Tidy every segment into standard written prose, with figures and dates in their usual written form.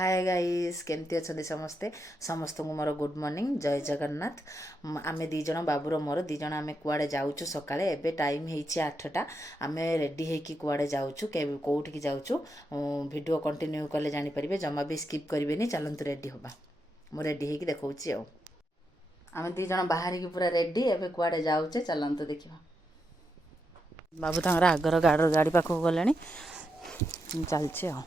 Hi guys केमती अच्छा समस्ते समस्त को मोर गुड मॉर्निंग जय जगन्नाथ। आमे दी जन बाबूर मोर दी जन आमे कुआडे जाउछु सकाळे एबे टाइम हेछि 8टा। आमे रेडी हेकि कुआडे जाउछु कोउठी की जाउछु वीडियो कंटिन्यू कले जानि परिबे जमा भी स्किप करिवेनी। चलंतु रेडी होबा मु रेडी हेकि देखौछि। आमे दी जन बाहर की पूरा रेडी एबे कुआडे जाउछे चलंतु देखिबा। बाबू तांगर आगर गाड़ी पाखो गलेनी चलछि आ।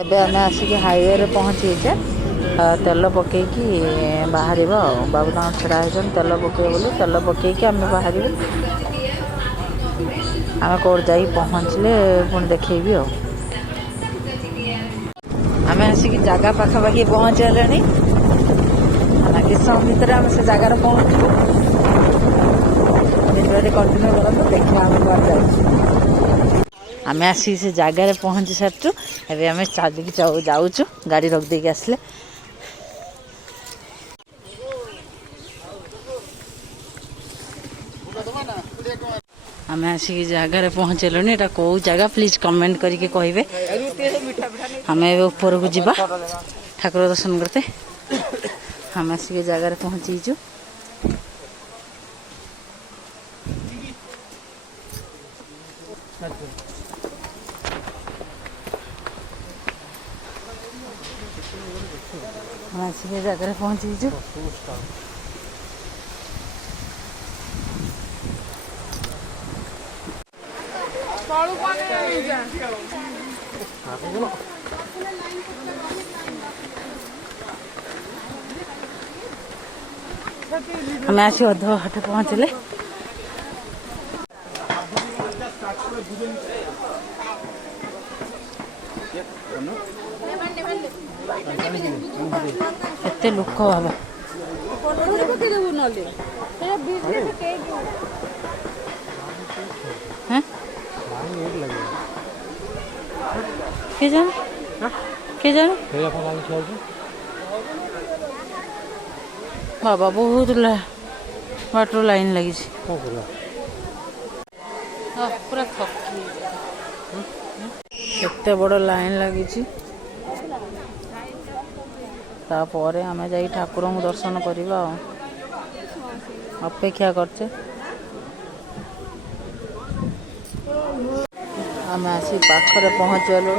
एबे आमे आसिक हाईवे रे पहुँचीचे तेल पकईकि बाहर बाबू तक छड़ा होती तेल पकई बोली तेल पकईकि आम बाहर आम कौट जा पहुँचले पुणी देखी आम आसिक जगह पाखापाखि पहुँचले किस समय भितर आम से जगार पहुँचू कंटिन्यू करूँ देखिए आम कौन आम आसिक से जगार पहुँची सारू एवं आम चलिक जाऊँ गाड़ी रख देके आसले आम आसिक जगार पहुँचलु। एटा कौ जगह प्लीज कमेंट करके कहे। आम ऊपर को जीवा ठाकुर दर्शन करते आम आसिक जगार पहुँचीचु। आसिक जगह पहुँचीचु। आम आसी अध हाट पहुँचले एते लोक बाबा के जाने बाबा बहुत वाटर लाइन लगी पूरा थकी केते बड़ लाइन लगी तापर आम जा ठाकुर को दर्शन करवा अपेक्षा करचे। आम आसी पाखरे पहुँचलु।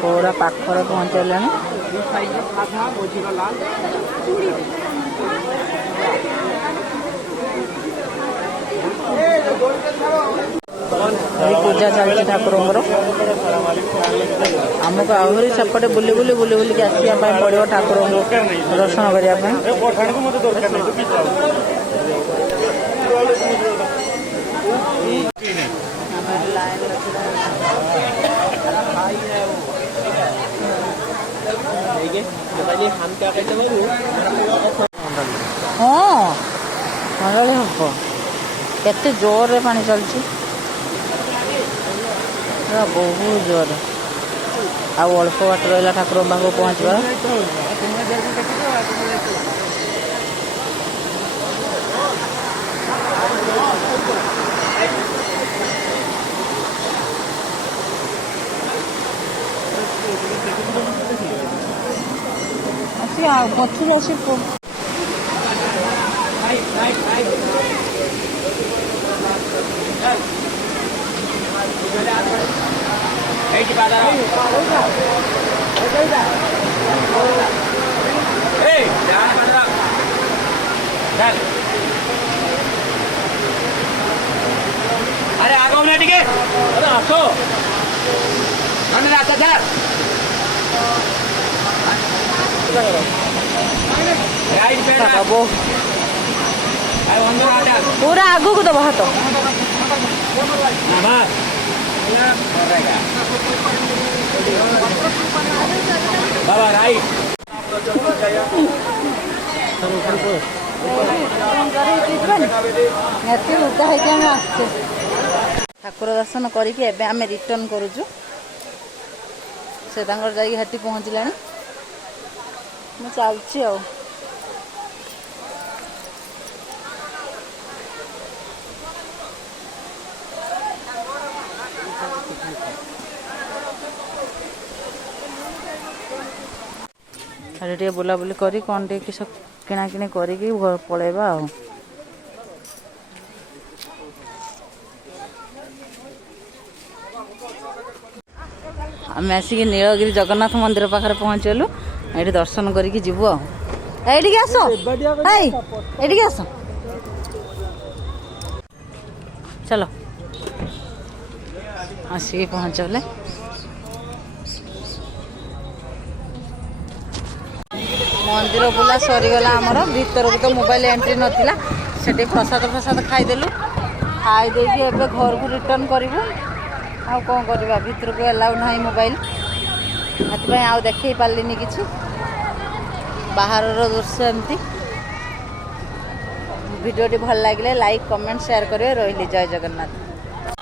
पूरा पाखरे पहुँचल पूजा चलती ठाकुर आमको आहरी सेपटे बुली बुली बुली बुलिक आसपा पड़ो ठाकुर दर्शन हाँ मंगली हम केते जोर रे पानी चलची बहुत जोर अल्प बाट रहा ठाकुर पाखक पहुँचवा। पथर अच्छी अरे आगो ना टिके अरे आसो नन्हे रास्ता छाड़ राइट पे बाबू आई अंदर आ जा पूरा आगू को दबा हाथ बस बाबा राइट ठाकुर दर्शन करके एबे आमे रिटर्न करूचु से तांगर जाई हेटी पहुँचलानी मैं चलची आ टे बुलाबुली करी कौन टे किस किणाकिणी करी पलैबा आ आम आसिक नीलगिरी जगन्नाथ मंदिर पाखे पहुँचलु ये दर्शन करके जीवु आईटी आस ये आस चलो आसिक पहुँचले मंदिर बुला सरीगला आमर भीतर को तो मोबाइल एंट्री नाला से प्रसाद प्रसाद खाईदेलु खाईदे घर को रिटर्न करूँ आ कौन करवा भीतर को एलाउ ना मोबाइल से आउ देखे पार्लिनी कि बाहर दृश्य एमती वीडियो भल लगे लाइक कमेंट शेयर करें रही जय जगन्नाथ।